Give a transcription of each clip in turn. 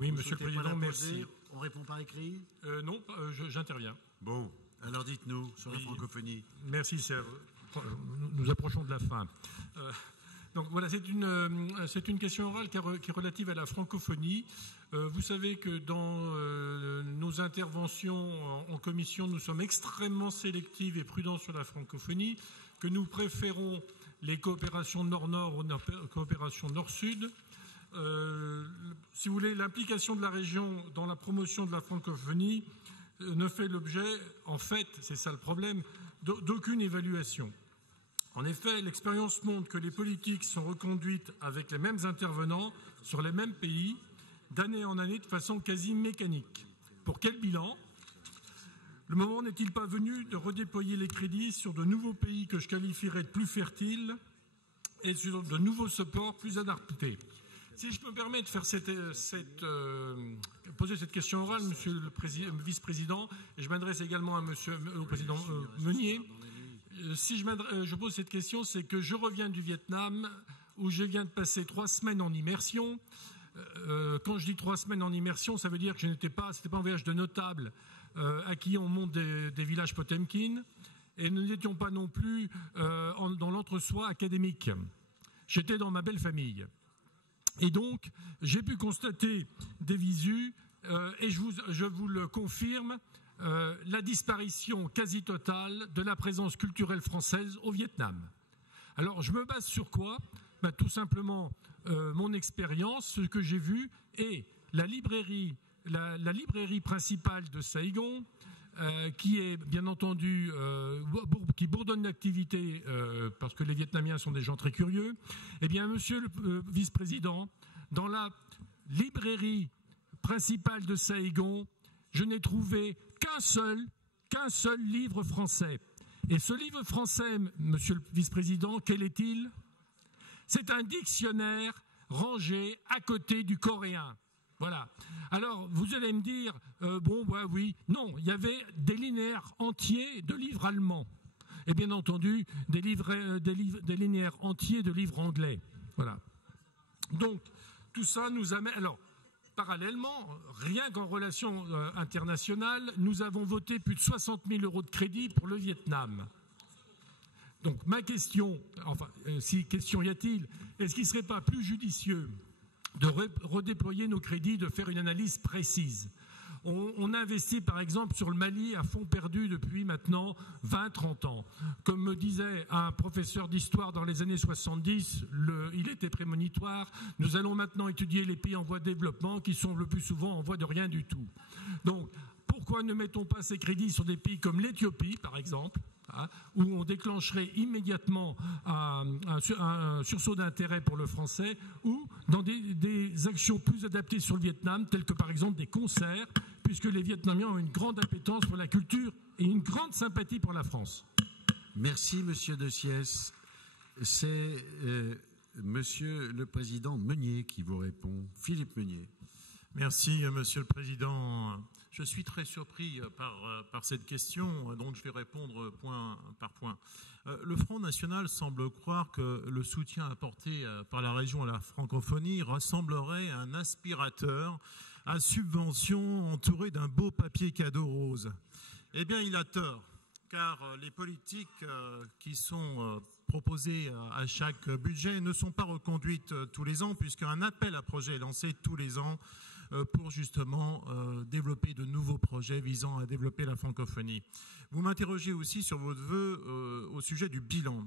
Oui, Monsieur le Président, merci. On répond par écrit? Non, j'interviens. Bon, alors dites-nous sur la francophonie. Merci, Serge. Nous approchons de la fin. Donc voilà, c'est une question orale qui est relative à la francophonie. Vous savez que dans nos interventions en commission, nous sommes extrêmement sélectifs et prudents sur la francophonie, que nous préférons les coopérations nord-nord aux coopérations nord-sud. Si vous voulez, l'implication de la région dans la promotion de la francophonie ne fait l'objet, en fait, c'est ça le problème, d'aucune évaluation. En effet, l'expérience montre que les politiques sont reconduites avec les mêmes intervenants sur les mêmes pays, d'année en année, de façon quasi mécanique. Pour quel bilan? Le moment n'est-il pas venu de redéployer les crédits sur de nouveaux pays que je qualifierais de plus fertiles et sur de nouveaux supports plus adaptés? Si je me permets de faire poser cette question orale, Monsieur le Vice-président, et je m'adresse également au Président Meunier, si je pose cette question, c'est que je reviens du Vietnam, où je viens de passer 3 semaines en immersion. Quand je dis 3 semaines en immersion, ça veut dire que c'était pas un voyage de notables à qui on monte des villages Potemkin, et nous n'étions pas non plus dans l'entre-soi académique. J'étais dans ma belle famille. Et donc, j'ai pu constater des visus, et je vous le confirme, la disparition quasi totale de la présence culturelle française au Vietnam. Alors, je me base sur quoi? Tout simplement mon expérience, ce que j'ai vu, et la librairie principale de Saigon, qui est bien entendu qui bourdonne d'activité parce que les Vietnamiens sont des gens très curieux. Eh bien, Monsieur le Vice-président, dans la librairie principale de Saigon, je n'ai trouvé qu'un seul livre français. Et ce livre français, Monsieur le Vice-président, quel est-il? C'est un dictionnaire rangé à côté du coréen. Voilà. Alors, vous allez me dire, oui, non, il y avait des linéaires entiers de livres allemands. Et bien entendu, des linéaires entiers de livres anglais. Voilà. Donc, tout ça nous amène... Alors, parallèlement, rien qu'en relations internationales, nous avons voté plus de 60 000 € de crédit pour le Vietnam. Donc, ma question, si question y a-t-il, est-ce qu'il ne serait pas plus judicieux de redéployer nos crédits, de faire une analyse précise? On investit par exemple sur le Mali à fond perdu depuis maintenant 20-30 ans. Comme me disait un professeur d'histoire dans les années 70, il était prémonitoire, nous allons maintenant étudier les pays en voie de développement qui sont le plus souvent en voie de rien du tout. Donc, pourquoi ne mettons pas ces crédits sur des pays comme l'Éthiopie, par exemple, où on déclencherait immédiatement un sursaut d'intérêt pour le français, ou dans des actions plus adaptées sur le Vietnam, telles que par exemple des concerts, puisque les Vietnamiens ont une grande appétence pour la culture et une grande sympathie pour la France. Merci, Monsieur De Siès. C'est Monsieur le Président Meunier qui vous répond. Philippe Meunier. Merci, Monsieur le Président. Je suis très surpris par cette question, donc je vais répondre point par point. Le Front National semble croire que le soutien apporté par la région à la francophonie ressemblerait à un aspirateur à subvention entouré d'un beau papier cadeau rose. Eh bien, il a tort, car les politiques qui sont proposées à chaque budget ne sont pas reconduites tous les ans, puisqu'un appel à projet est lancé tous les ans pour justement développer de nouveaux projets visant à développer la francophonie. Vous m'interrogez aussi sur votre vœu au sujet du bilan.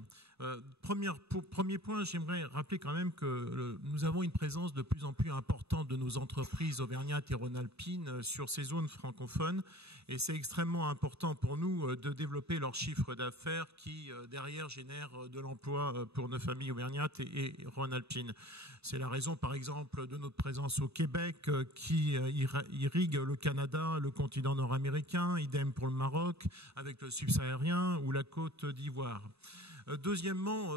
Premier point, j'aimerais rappeler quand même que nous avons une présence de plus en plus importante de nos entreprises auvergnates et rhône-alpines sur ces zones francophones, et c'est extrêmement important pour nous de développer leur chiffre d'affaires qui, derrière, génère de l'emploi pour nos familles auvergnates et rhône-alpines. C'est la raison, par exemple, de notre présence au Québec qui irrigue le Canada, le continent nord-américain, idem pour le Maroc, avec le subsaharien ou la Côte d'Ivoire. Deuxièmement,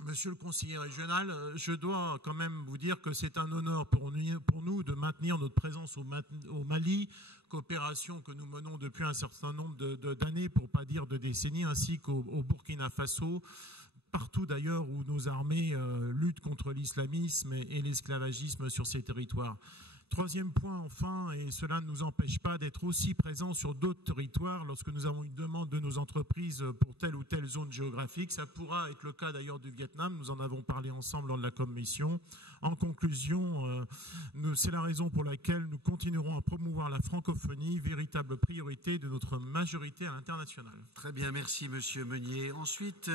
Monsieur le conseiller régional, je dois quand même vous dire que c'est un honneur pour nous de maintenir notre présence au Mali, coopération que nous menons depuis un certain nombre d'années, pour ne pas dire de décennies, ainsi qu'au Burkina Faso, partout d'ailleurs où nos armées luttent contre l'islamisme et l'esclavagisme sur ces territoires. Troisième point, enfin, et cela ne nous empêche pas d'être aussi présents sur d'autres territoires lorsque nous avons une demande de nos entreprises pour telle ou telle zone géographique. Ça pourra être le cas d'ailleurs du Vietnam. Nous en avons parlé ensemble lors de la commission. En conclusion, c'est la raison pour laquelle nous continuerons à promouvoir la francophonie, véritable priorité de notre majorité à l'international. Très bien, merci Monsieur Meunier. Ensuite,